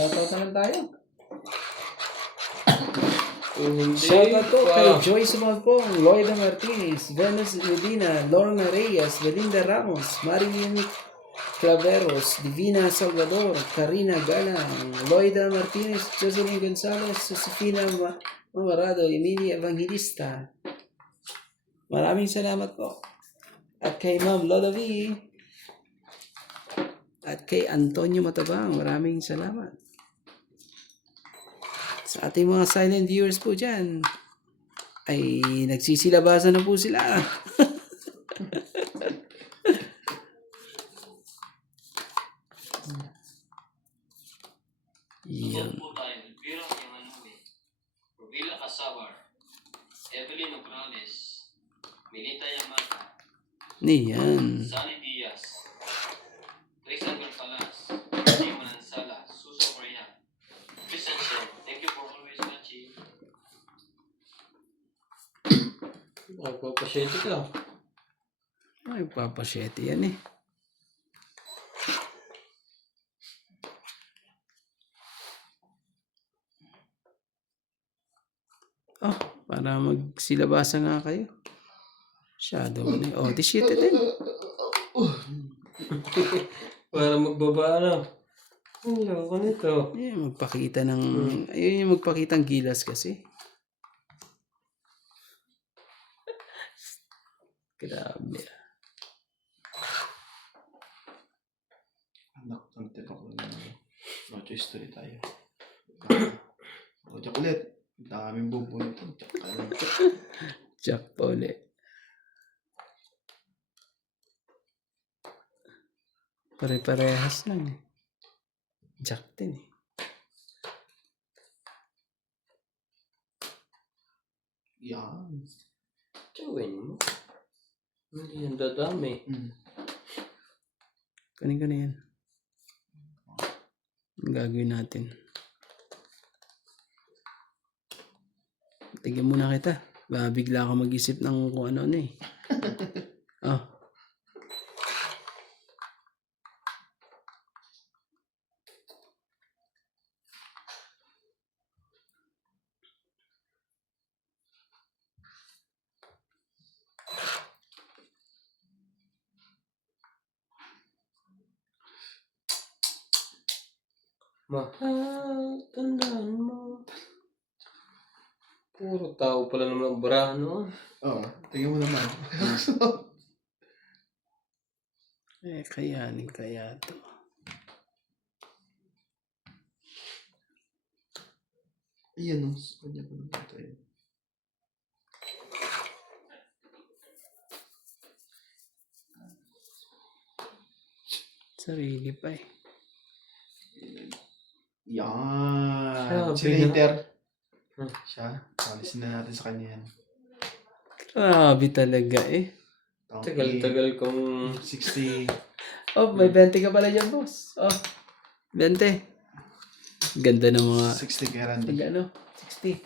Shoutout naman tayo. Hindi. Shoutout po kay Joyce Malpong, Loida Martinez, Venus Medina, Lorna Reyes, Belinda Ramos, Marian Claveros, Divina Salvador, Karina Galang, Loida Martinez, Jocelyn Gonzalez, Josefina Mamarado, Emilia Evangelista. Maraming salamat po. At kay Ma'am Lola V. At kay Antonio Matabang, maraming salamat. Sa ating mga silent viewers po dyan, ay nagsisilabasan na po sila. Yan. Po tayo, Elvira Yamanui, Rovila Casabar, Evelyn Ograles, Milita Yamata, Yan. Sally Diaz, Tristan Gonzalez, Jay Manansala, Susan Maria, Christian Shem. Thank you for always watching. Nagpapasyete ka. Ay, papasyete yan eh. Oh, para magsilabasa nga kayo. Shadow na eh. Oh, di shit din. Para magbaba na. Ang loko nito. Ayun, magpakita ng... Ayun yung magpakita ng gilas kasi. Grabe. Anak, nagtip ako ng no choice story tayo. O, tsak ulit. Daming bubo nito. Jack pa ulit. Pare-parehas lang eh. Jack din eh. Yan. Chawin mo. Hindi yan dadami. Kunin ko na yan. Ang gagawin natin. Tigyan muna kita. Bigla ako mag-isip ng kung ano eh. Oh. Mahal, tandaan mo. Puro tao pala naman ang barano. Oo, tingnan mo naman. Kayanin kaya to. Ayan o. Kanya pa naman tayo. Sarili pa eh. Yan. Sabi Si na. Later. Siya. Alisin na natin sa kanya yan. Grabe talaga eh. Tagal-tagal kong... 60. Oh, may 20 ka pala dyan, boss. Oh, 20. Ganda ng mga... 60 kay Randy. Ano? 60.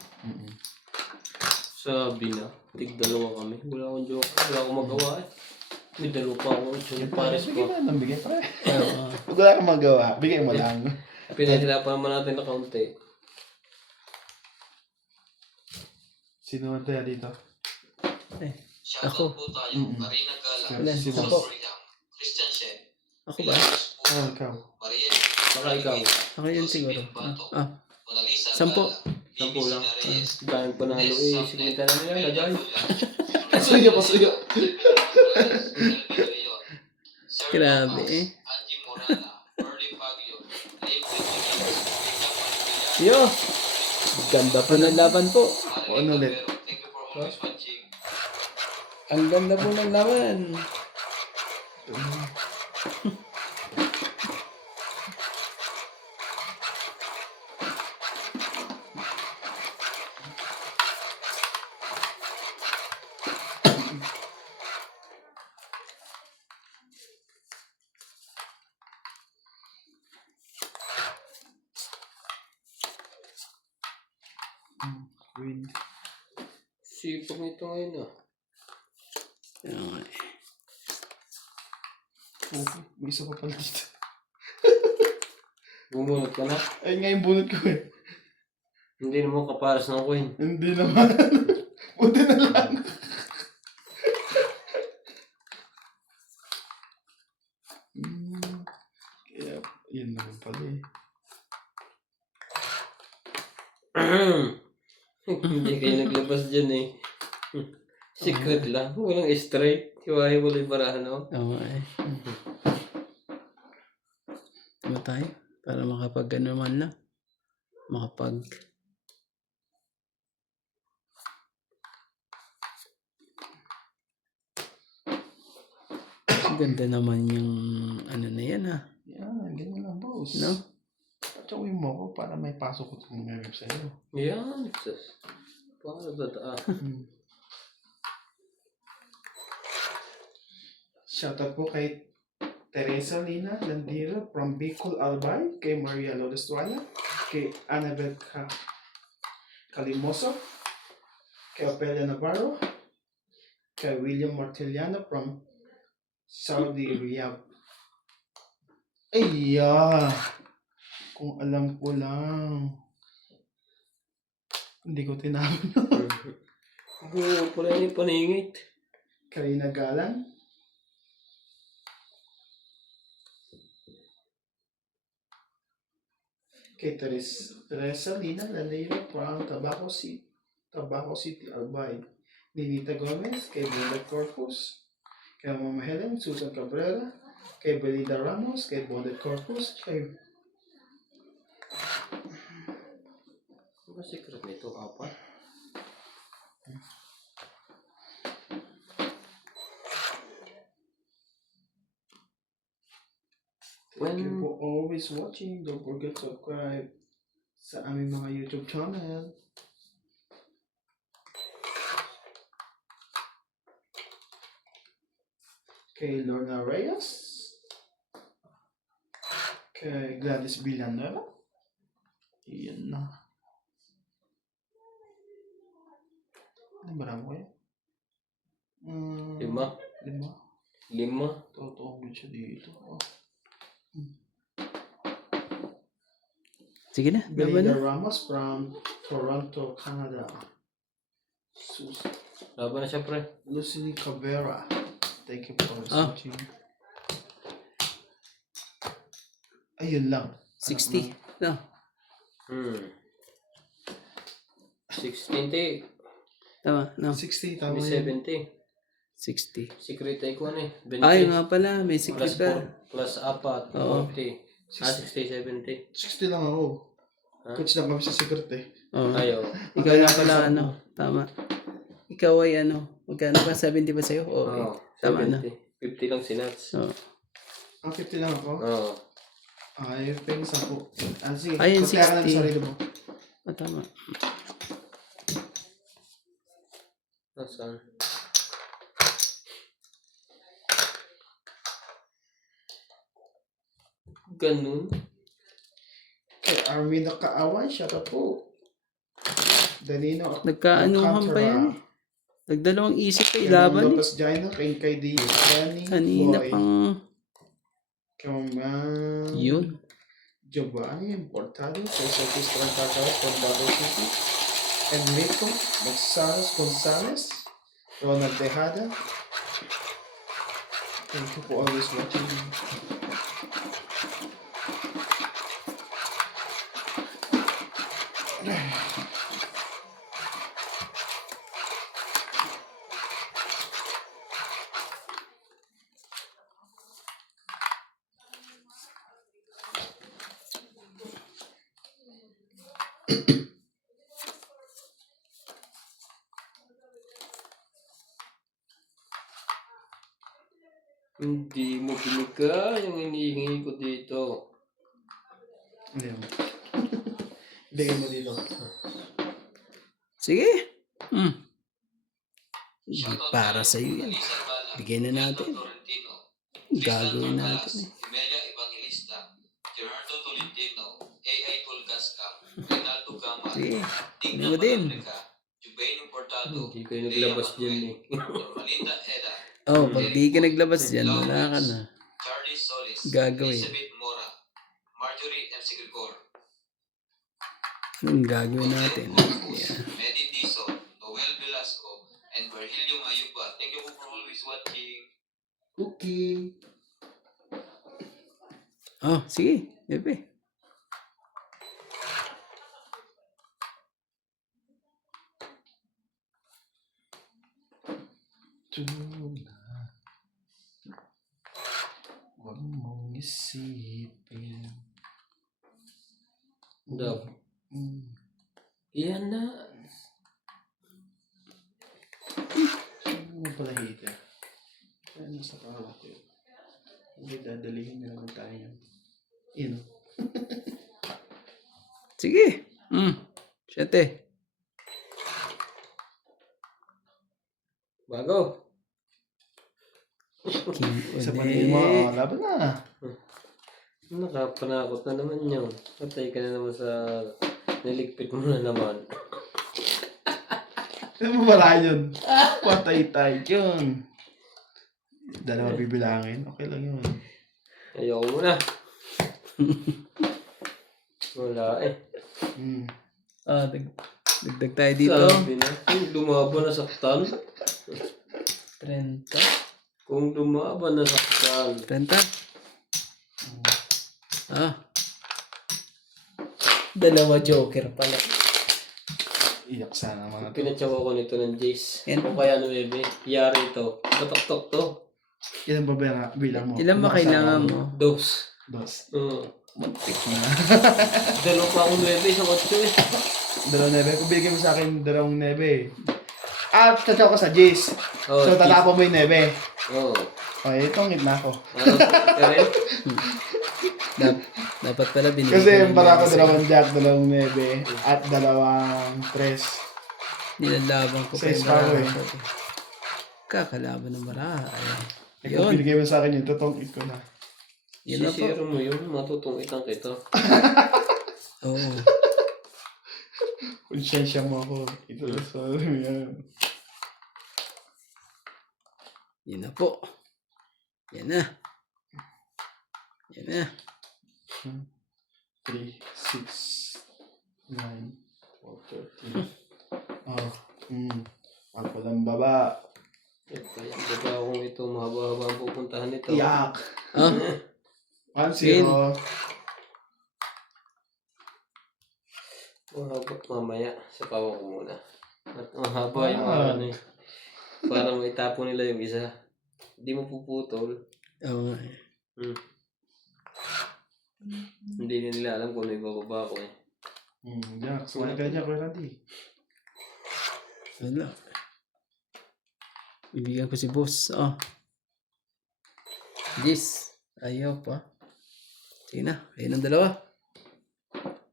Sabi na. Tig-dalawa kami. Wala akong joke. Wala akong magawa eh. May dalawa pa ako. Yung pares Bigay ko. mo lang, bigay pa. Oo. Pag wala kang magawa, bigay mo lang. Pinahirapan naman natin na kaunti. Sino man tayo dito? Shoutout po tayo, Karina Gala, Wala, Susan ako. Maria, Christian Shem, Ako ba? Oh, ikaw. Maria, Baka ikaw. Ako yun siguro. Mona Lisa 10. Gala, 10 lang. Reyes, Dahil panalo eh. Signita na nila. Lagay. Pasuyo, pasuyo. Grabe eh. Angie Morala, Early Baguio, Yo! Ganda pa ng laban po. Ano ulit? Thank you for always watching. Ang ganda po ng laban. Wind. Sipag nito ngayon ah. Okay. Oh, may isa pa pala dito. Bumunot ka na. Ayun nga yung bunot ko eh. Hindi naman kaparas ng coin. Hindi naman. Buti na lang. Kaya, yun naman pala eh. Hindi kayo naglabas dyan eh. Secret lang. Walang straight. Hiwa-hiwalay barahan ako. Oo eh. Ano tayo? Para makapag ano man lang. Makapag... Ganda naman yung ano na yan ha. Yan, ganyan lang boss. No? Tsawin mo ako para may pasok ko itong mga web sa'yo. Yan. Sus. Paano ba taa? Shoutout po kay Teresa Lina Landiro from Bicol, Albay, kay Maria Lodestuana, kay Annabel Calimoso, kay Opelia Navarro, kay William Martiliano from Saudi Riyadh. Ay, kung alam ko lang. Hindi ko tinawag. Gulo pala yung paningit. Karina Galan, kay Teresa Lina Landiro from Tabaco City, Albay. Ninita Gomez, kay Brenda Corpus, kay Mama Helen, Susan Cabrera, kay Belinda Ramos, kay Bondet Corpus, kay Ano ba secret nito? Apat? Thank you for always watching. Don't forget to subscribe sa aming mga YouTube channel. Kay Lorna Reyes, kay Gladys Villanueva. Iyan na. Ano ba mo yan? 5? 5. 5? Totoo mo siya dito. Oh. Sige na, laban Belinda na. Ramos from Toronto, Canada. Laban na siya, pre. Lucille Cabrera. Thank you for Ah. watching. Ayun lang. 60. No. 60. Tama, no. 60, May tama yun. 70. 60. Secret ay ko ano eh. 20. Ay, nga pala, may Plus secret ka. 4. Plus 4. Oo. 40. 60, 70. 60 lang ako. Ha? Coach lang kami sa secret eh. Oo. Ayaw. Ikaw na pala, ano. Tama. Ikaw ay ano. Magkano ba? 70 ba sa'yo? Oo. Oo. Tama na. 50 lang si Nats. Oo. Ang 50 lang ako. Oo. Ay, pwede 10. Sige, Ayun, pagkaya ka lang 60. sa sarili mo. Tama. Nasaan? Ganun. Kay Armin Nakaawan, shoutout po. Danilo Nagkaanuhan pa yan eh. Nagdalawang isip pa ilaban eh. Lopez Jaina, kay D. Danny Kanina Boy. pang... Yun. Giovanni Portado, kay Sophie Strangkakaw from Davao City. Enrico Gonzalez, Ronald Tejada. Thank you for always watching. Hindi mo binigay yung hinihingi ko dito. Ayan. Bigyan mo dito. Sige. Shoutout Para kay sa'yo yan. Lisa Bala, Bigyan na natin. Tolentino, Gagawin Tristan natin Torcas, eh. Emilia Evangelista, Gerardo Tolentino, A.I. Tolgascam, Rinaldo Gama, Sige. Tigna Ano mo din? Malandrica, Jubain Portado, Hindi kayo naglabas dyan eh. Normalinda Eda, Oh, pag di ka naglabas dyan, wala ka na. Charlie Solis, Gagawin. Elizabeth Mora, Marjorie M. Sigrid Igor, Anong gagawin natin? Yeah. Medi Dizon, Noel Velasco, and Virgilio Mayuba. Thank you for always watching. Okay. Oh, sige. Bebe. Tuna. Huwag mong isipin. Dab. Mm. Yan na. Ano pala heater? Ano sa kawat yun? Hindi dadalihin na naman tayo yun. Yun. Sige. 7. Bago. King Sa ulit. paningin mo, laban na. Nakapanakot na naman yun. Patay ka na naman sa niligpit mo na naman. Ano mo wala yun? Patay tayo yun. Dalawa bibilangin. Okay lang yun. Ayoko muna. Wala eh. Mm. Dagdag tayo dito. Sabi na. Kung lumaban na saktan. 30. Kung lumaban na saktan. 30. Dalawa joker pala. Iyak sana mga to. Pinatsawa ko nito ng Jace. Yan. Kung kaya ano bebe. Yari ito. Batok-tok to. Ilan ba bilang mo? Ilan ba kailangan mo? Dos. Dos. Muntik na. Dalawa pa akong bebe. Isang 8 eh. Dalawang nebe. Kung bigyan mo sa akin dalawang nebe. Tatsaw ko sa Jace. Oh, So tatapon mo yung nebe. Oo. Okay, itong gitna ko. Ano? Kaya Dapat pala binigyan. Kasi para ko dalawang jack, dalawang nebe, at dalawang tres. Nilalaban ko pa Size yung pa ko baraha eh. ko. Kakalaban ng baraha. Ayan. Eh, kung Yun. binigay mo sa akin yun, totoong ko na. Yun na po. sisiro mo yun. Matutungitang kita. Oo. Konsyensya mo ako. Ito na sa yan. Yun na po. Yan na. Yan na. 3, 6, 9, 12, 13. Oh, Ang palang baba. Kaya baka kung ito mahaba-haba ang pupuntahan nito. Iyak. Ah, 1-0. Mahaba mamaya. Sa kawa ko muna. At mahaba yung Ah. ano eh. Para maitapo nila yung isa. Hindi mo puputol. oo nga eh. Hindi nila alam kung ano yung bababa ko eh. Jack. So, wala ka niya, Kuya Randy. Wala. Ibigyan ko si boss. Yes. Ayaw pa. Sige na. Ayun ang dalawa.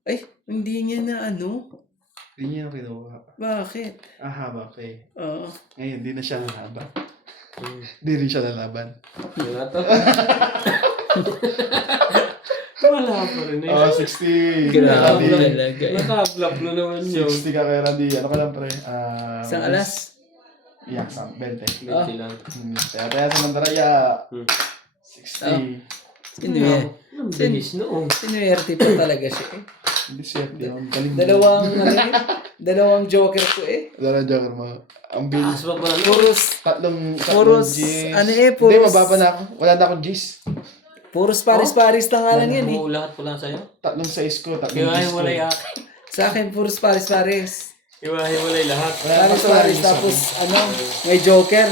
Ay, hindi niya na ano. Hindi niya kinuha. Bakit? Haba kay. Oo. Ngayon, hindi na siya lalaban. Hindi rin siya lalaban. Wala to. Wala pa rin eh. 60. Grabe Randy. talaga eh. Naka-flop na naman yun. 60 ka kay Randy. Ano ka lang, pre? Isang alas. Yeah, 20. 20 lang. Kaya sa Mandaraya. 60. Sinuwerte. Ang bilis noon. Sinuwerte pa talaga siya eh. Hindi swerte yun. Galing mo. Dalawang joker ko eh. Dalawang joker mo. Ang bilis. Taas pa pala no? Puros, G's. ano eh, Hindi, puros. mababa na ako. Wala na akong G's. Puros paris-paris na nga lang yan eh. Oo, lahat pala sa'yo. Tatlong size ko. Tatlong Iwahe G's ko. walay akin. Sa akin, puros paris-paris. Iwahe walay lahat. Paris-paris, tapos ano, may joker.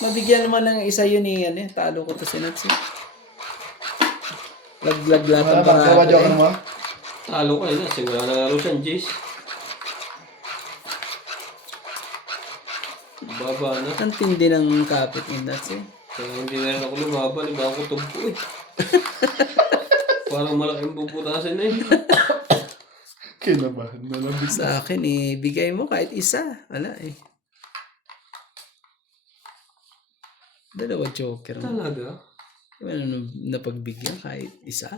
Mabigyan naman ng isa yun eh, ano eh, talo ko to si Nats eh. Laglag lahat Wala ang ba? Dalawa barato joker eh. mo? Talo ko eh na. Kasi wala nang laro siyang Jace. Baba na. Ang tindi ng kapit ni Nats eh. Kaya hindi na rin ako lumaban. Iba ako tugpo eh. Parang malaking bubutasin eh. Kinabahan na lang. Sa akin eh, bigay mo kahit isa. Wala eh. Dalawa joker mo. Talaga? Ano napagbigyan kahit isa?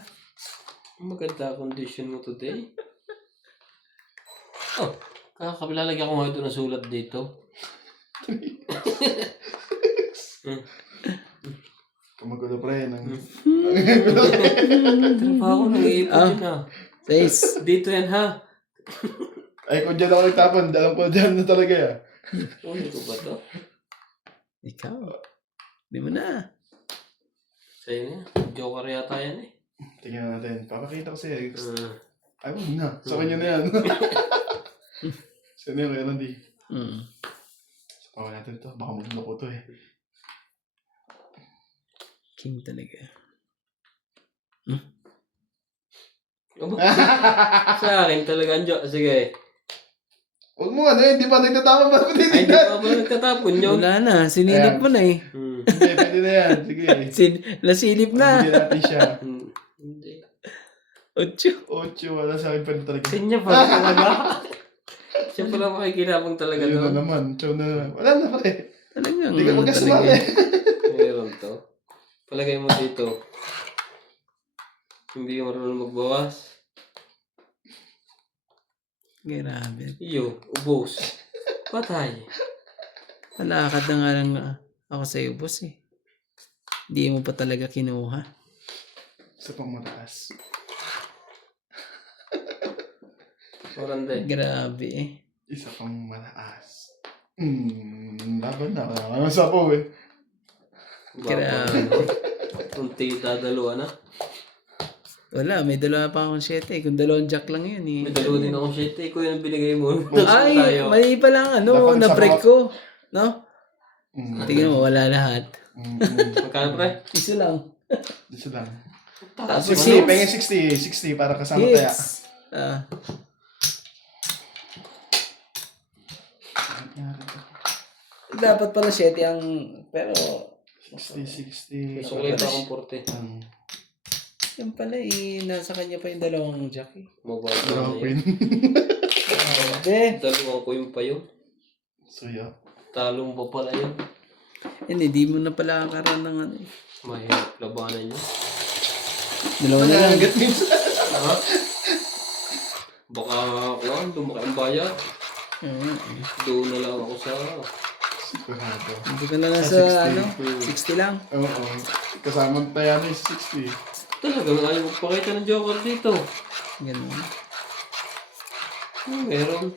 Maganda condition mo today. Oh, kakapilalagyan ko nga ito na sulat dito. Kamagulo pre. Trabaho nang iipon yun ah. 6. Dito yan ha. Ay, kung dyan ako nagtapon, alam ko dyan na talaga yan. Uy, ko ba to? Ikaw. Di mo na. Sa'yo na yan. Joker yata yan eh. Tingnan natin. Papakita ko sa'yo. Ah. Ay, wag na. Sa kanya na yan. Sino yung kaya nandi? Sapawan natin ito. Baka magloko to eh. King talaga. Aba, sa akin talaga ang Sige. Huwag mo ano eh. Hindi pa nagtatama ba? Ay, di pa ba nagtatapon yun? Wala na. Sinilip mo na eh. Hindi, pwede na yan. Sige. Nasilip na. Hindi natin siya. Hindi. 8. 8, wala sa akin pa rin talaga. Kanya pa talaga. Siya pala makikilabang talaga Ayun na doon. naman. Chow na naman. Wala na pa eh. Talagang. Hindi ka magkasumali. Meron to. Palagay mo dito. Hindi ka marunong magbawas. Grabe. Iyo, ubos. Patay. Palakad na nga lang ako sa'yo, boss eh. Hindi mo pa talaga kinuha. Isa pang mataas. Maganda eh. Grabe eh. Isa pang mataas. Laban na. Wala naman sapaw eh. Grabe. Unti dadaluan na. Wala, may dalawa pa akong 7 eh. Kung dalawang jack lang yun eh. May dalawa din akong shit eh. Kuya, ang binigay mo. Ay, tayo. mali pa lang ano, Dapat na-break sa- ko. No? Tingnan mo, wala lahat. Magkano pre? Isa lang. Isa lang. Tapos 60, 6 pengen 60 para kasama kaya. hits. Dapat pala 7 ang, pero 60. Gusto ko lang akong porte. yung pala eh, nasa kanya pa yung dalawang jack eh. Mobile Draw na queen. Grabe. Dalawang ko yung pa yun. Suya. Talong pa pala yun. Hindi, di mo na pala karoon ng ano eh. Mahirap labanan nyo. Dalawa na lang. Nangagat minsan. Ha? Baka kuhan, lumaki ang bayad. Doon na lang ako sa... Sigurado. Hindi ka na lang Sa sa 60. ano, 60 lang. Oo. Kasama tayo na yung 60. Talagang ayaw magpakita ng Joker dito. Ganun. Meron.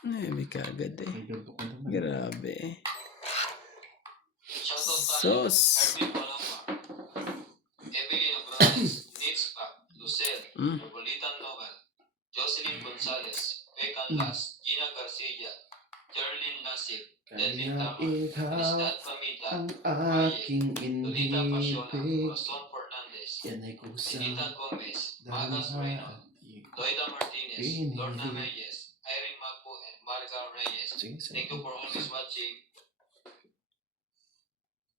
Ay, may kagad eh. Grabe eh. Shoutout Sos. Erwin Palapa, Evelyn Obranes, Nitz Pac, Lucel, Napolitan Novel, Jocelyn Gonzalez, Pecan Las, Gina Garcia, Jerlyn Nasib, Deadly Tama, Amistad Pamita, Ang Maye, aking Lolita Pasiola, inibig. Roston Fernandez, Yan ay kusa. Anita Gomez, Magas Moreno, Loida Martinez, Lorna Reyes, Irene Magbo, and Marga Reyes. Thank you for always watching.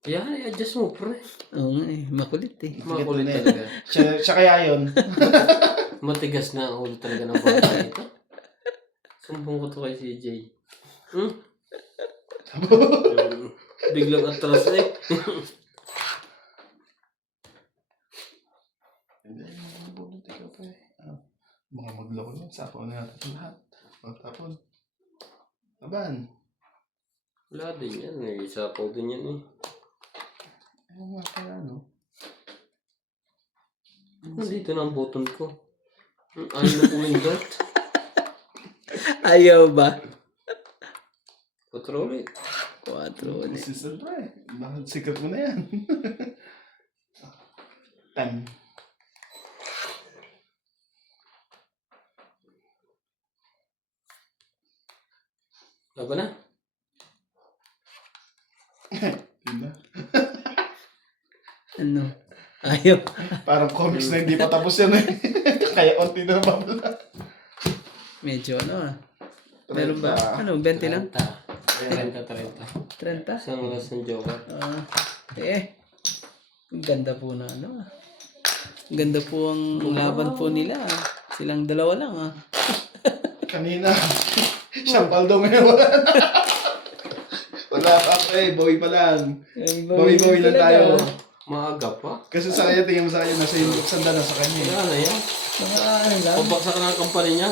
Yan, i-adjust mo, pre. Oo nga eh, makulit eh. Makulit talaga. Siya kaya yun. Matigas na ang ulo talaga ng bata ito. Sumbong ko to kay CJ. Biglang atras eh. Hindi, mabulot ikaw pa eh. Mga magloko yan. Sapaw na natin lahat. Magtapon. Laban. Wala din yan eh. Isapaw din yan eh. Ano nga kaya no? Nandito na ang button ko. Ayaw na pumindot. Ayaw ba? 4 ulit. 4 ulit. Assistant pa eh. Bakit sikat mo na yan? 10. Laban na. Yun na. Ano? Ayaw. Parang comics na hindi pa tapos yan eh. Kaya konti na babala. Medyo ano ah. Meron ba? Ano, 20 lang? 30. 30? Isang oras ng Joker. Ang ganda po na ano ah. Ang ganda po ang laban po nila ah. Silang dalawa lang ah. Kanina. Siyang paldo ngayon wala na. Wala pa eh. Bawi pa lang. Bawi-bawi lang tayo. Maaga pa. Kasi sa kanya, tingin mo sa kanya, nasa yung sanda na sa kanya. Wala na yan. Mga ano lang. Pabaksak na ang company niya.